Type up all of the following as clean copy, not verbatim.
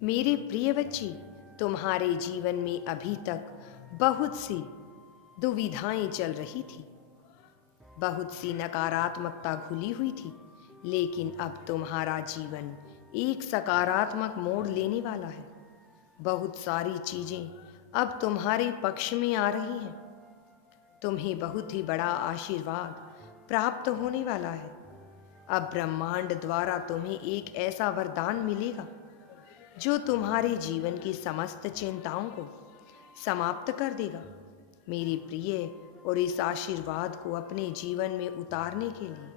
मेरे प्रिय बच्चे, तुम्हारे जीवन में अभी तक बहुत सी दुविधाएं चल रही थी, बहुत सी नकारात्मकता घुली हुई थी। लेकिन अब तुम्हारा जीवन एक सकारात्मक मोड़ लेने वाला है। बहुत सारी चीजें अब तुम्हारे पक्ष में आ रही हैं। तुम्हें बहुत ही बड़ा आशीर्वाद प्राप्त होने वाला है। अब ब्रह्मांड द्वारा तुम्हें एक ऐसा वरदान मिलेगा जो तुम्हारे जीवन की समस्त चिंताओं को समाप्त कर देगा। मेरी प्रिय, और इस आशीर्वाद को अपने जीवन में उतारने के लिए,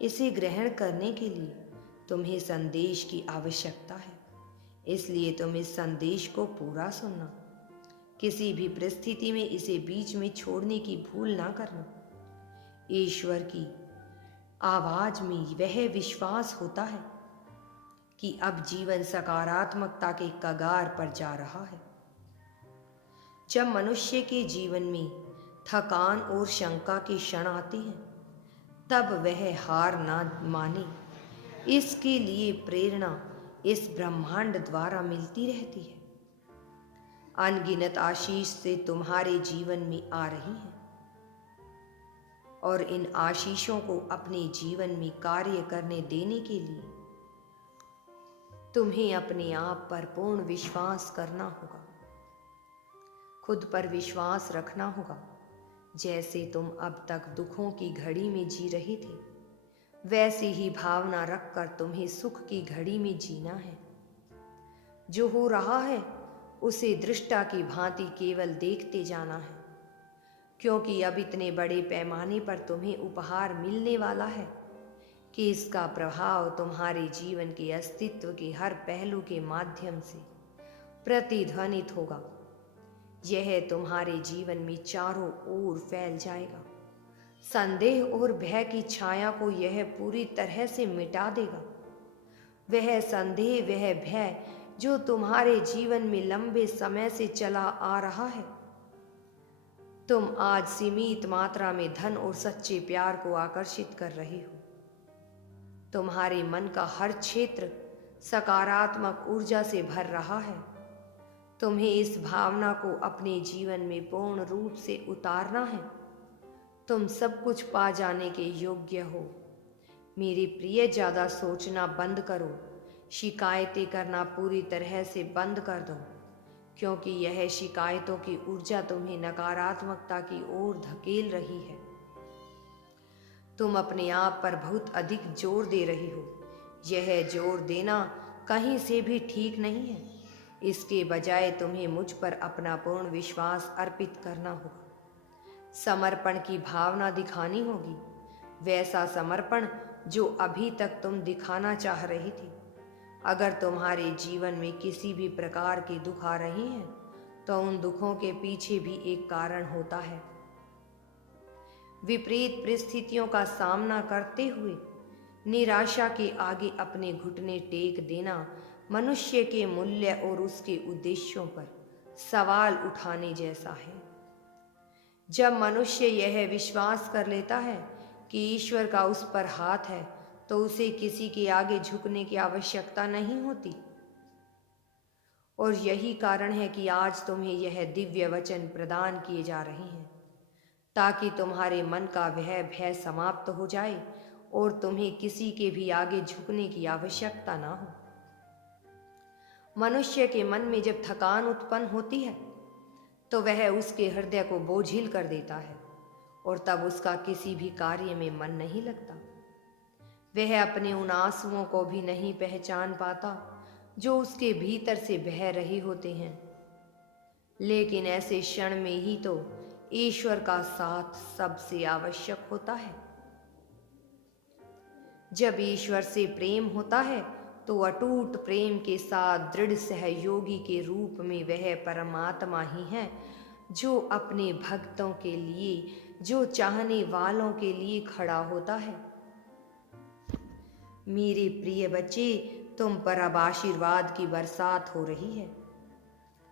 इसे ग्रहण करने के लिए तुम्हें संदेश की आवश्यकता है। इसलिए तुम इस संदेश को पूरा सुनना। किसी भी परिस्थिति में इसे बीच में छोड़ने की भूल ना करना। ईश्वर की आवाज में वह विश्वास होता है कि अब जीवन सकारात्मकता के कगार पर जा रहा है। जब मनुष्य के जीवन में थकान और शंका के क्षण आते हैं, तब वह हार ना माने, इसके लिए प्रेरणा इस ब्रह्मांड द्वारा मिलती रहती है। अनगिनत आशीष से तुम्हारे जीवन में आ रही हैं, और इन आशीषों को अपने जीवन में कार्य करने देने के लिए तुम्हें अपने आप पर पूर्ण विश्वास करना होगा। खुद पर विश्वास रखना होगा। जैसे तुम अब तक दुखों की घड़ी में जी रहे थे, वैसी ही भावना रखकर तुम्हें सुख की घड़ी में जीना है। जो हो रहा है उसे दृष्टा की भांति केवल देखते जाना है, क्योंकि अब इतने बड़े पैमाने पर तुम्हें उपहार मिलने वाला है कि इसका प्रभाव तुम्हारे जीवन के अस्तित्व के हर पहलू के माध्यम से प्रतिध्वनित होगा। यह तुम्हारे जीवन में चारों ओर फैल जाएगा। संदेह और भय की छाया को यह पूरी तरह से मिटा देगा। वह संदेह, वह भय जो तुम्हारे जीवन में लंबे समय से चला आ रहा है। तुम आज सीमित मात्रा में धन और सच्चे प्यार को आकर्षित कर रहे हो। तुम्हारे मन का हर क्षेत्र सकारात्मक ऊर्जा से भर रहा है। तुम्हें इस भावना को अपने जीवन में पूर्ण रूप से उतारना है। तुम सब कुछ पा जाने के योग्य हो। मेरे प्रिय, ज़्यादा सोचना बंद करो। शिकायतें करना पूरी तरह से बंद कर दो, क्योंकि यह शिकायतों की ऊर्जा तुम्हें नकारात्मकता की ओर धकेल रही है। तुम अपने आप पर बहुत अधिक जोर दे रही हो। यह जोर देना कहीं से भी ठीक नहीं है। इसके बजाय तुम्हें मुझ पर अपना पूर्ण विश्वास अर्पित करना होगा। समर्पण की भावना दिखानी होगी, वैसा समर्पण जो अभी तक तुम दिखाना चाह रही थी। अगर तुम्हारे जीवन में किसी भी प्रकार के दुख आ रहे हैं, तो उन दुखों के पीछे भी एक कारण होता है। विपरीत परिस्थितियों का सामना करते हुए निराशा के आगे अपने घुटने टेक देना मनुष्य के मूल्य और उसके उद्देश्यों पर सवाल उठाने जैसा है। जब मनुष्य यह विश्वास कर लेता है कि ईश्वर का उस पर हाथ है, तो उसे किसी के आगे झुकने की आवश्यकता नहीं होती। और यही कारण है कि आज तुम्हें यह दिव्य वचन प्रदान किए जा रहे हैं, ताकि तुम्हारे मन का वह भय समाप्त हो जाए और तुम्हें किसी के भी आगे झुकने की आवश्यकता ना हो। मनुष्य के मन में जब थकान उत्पन्न होती है, तो वह उसके हृदय को बोझिल कर देता है, और तब उसका किसी भी कार्य में मन नहीं लगता। वह अपने उन आंसुओं को भी नहीं पहचान पाता जो उसके भीतर से बह रहे होते हैं। लेकिन ऐसे क्षण में ही तो ईश्वर का साथ सबसे आवश्यक होता है। जब ईश्वर से प्रेम होता है, तो अटूट प्रेम के साथ दृढ़ सहयोगी के रूप में वह परमात्मा ही है, जो अपने भक्तों के लिए, जो चाहने वालों के लिए खड़ा होता है। मेरे प्रिय बच्चे, तुम पर अब आशीर्वाद की बरसात हो रही है,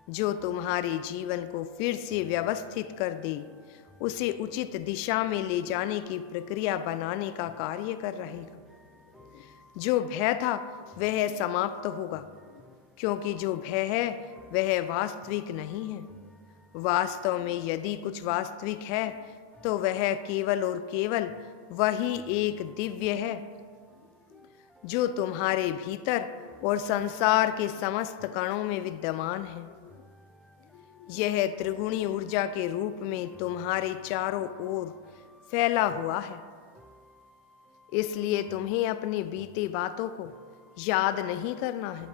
जो तुम्हारे जीवन को फिर से व्यवस्थित कर दे, उसे उचित दिशा में ले जाने की प्रक्रिया बनाने का कार्य कर रहेगा। जो भय था वह समाप्त होगा। क्योंकि जो भय है वह वास्तविक नहीं है। वास्तव में यदि कुछ वास्तविक है तो वह केवल और केवल वही एक दिव्य है जो तुम्हारे भीतर और संसार के समस्त कणों में विद्यमान है। यह त्रिगुणी ऊर्जा के रूप में तुम्हारे चारों ओर फैला हुआ है। इसलिए तुम्हें अपने बीते बातों को याद नहीं करना है।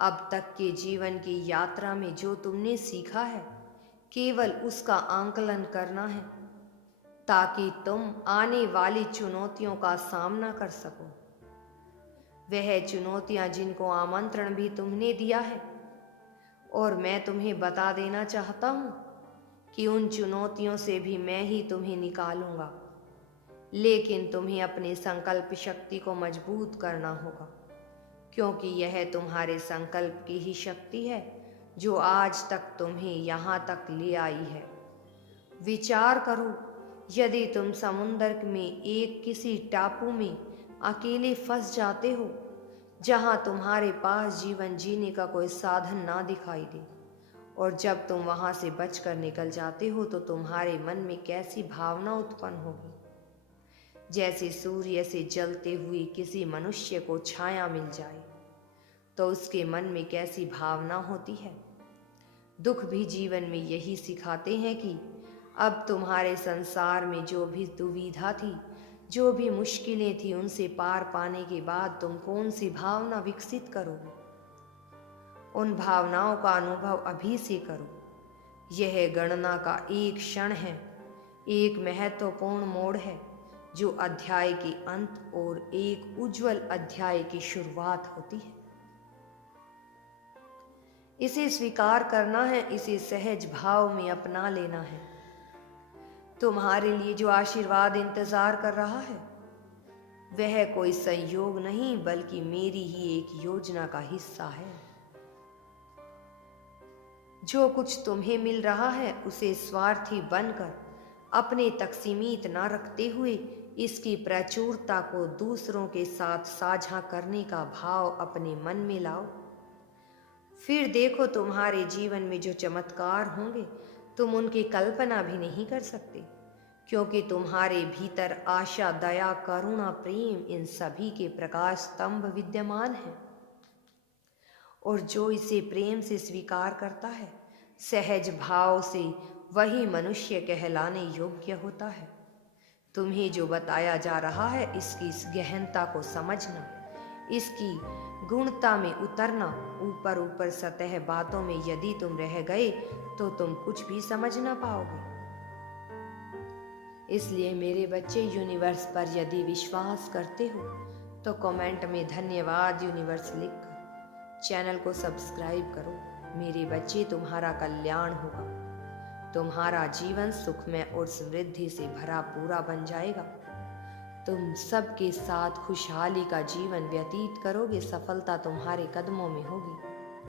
अब तक के जीवन की यात्रा में जो तुमने सीखा है केवल उसका आंकलन करना है, ताकि तुम आने वाली चुनौतियों का सामना कर सको। वह चुनौतियां जिनको आमंत्रण भी तुमने दिया है, और मैं तुम्हें बता देना चाहता हूं कि उन चुनौतियों से भी मैं ही तुम्हें निकालूंगा। लेकिन तुम्हें अपनी संकल्प शक्ति को मजबूत करना होगा, क्योंकि यह तुम्हारे संकल्प की ही शक्ति है जो आज तक तुम्हें यहाँ तक ले आई है। विचार करो, यदि तुम समुद्र में एक किसी टापू में अकेले फंस जाते हो जहाँ तुम्हारे पास जीवन जीने का कोई साधन ना दिखाई दे, और जब तुम वहाँ से बचकर निकल जाते हो तो तुम्हारे मन में कैसी भावना उत्पन्न होगी। जैसे सूर्य से जलते हुए किसी मनुष्य को छाया मिल जाए तो उसके मन में कैसी भावना होती है। दुख भी जीवन में यही सिखाते हैं कि अब तुम्हारे संसार में जो भी दुविधा थी, जो भी मुश्किलें थी, उनसे पार पाने के बाद तुम कौन सी भावना विकसित करोगे। उन भावनाओं का अनुभव अभी से करो। यह गणना का एक क्षण है, एक महत्वपूर्ण मोड़ है जो अध्याय के अंत और एक उज्जवल अध्याय की शुरुआत होती है। इसे स्वीकार करना है, इसे सहज भाव में अपना लेना है। तुम्हारे लिए जो आशीर्वाद इंतजार कर रहा है वह कोई संयोग नहीं बल्कि मेरी ही एक योजना का हिस्सा है। जो कुछ तुम्हें मिल रहा है उसे स्वार्थी बनकर अपने तक सीमित न रखते हुए इसकी प्रचुरता को दूसरों के साथ साझा करने का भाव अपने मन में लाओ। फिर देखो तुम्हारे जीवन में जो चमत्कार होंगे तुम उनकी कल्पना भी नहीं कर सकते, क्योंकि तुम्हारे भीतर आशा, दया, करुणा, प्रेम, इन सभी के प्रकाश स्तंभ विद्यमान है। और जो इसे प्रेम से स्वीकार करता है, सहज भाव से, वही मनुष्य कहलाने योग्य होता है। तुम्हें जो बताया जा रहा है इसकी इस गहनता को समझना, इसकी गुणता में उतरना। ऊपर ऊपर सतह बातों में यदि तुम रह गए तो तुम कुछ भी समझ ना पाओगे। इसलिए मेरे बच्चे, यूनिवर्स पर यदि विश्वास करते हो तो कमेंट में धन्यवाद यूनिवर्स लिखकर चैनल को सब्सक्राइब करो। मेरे बच्चे, तुम्हारा कल्याण होगा, तुम्हारा जीवन सुखमय और समृद्धि से भरा पूरा बन जाएगा। तुम सबके साथ खुशहाली का जीवन व्यतीत करोगे, सफलता तुम्हारे कदमों में होगी।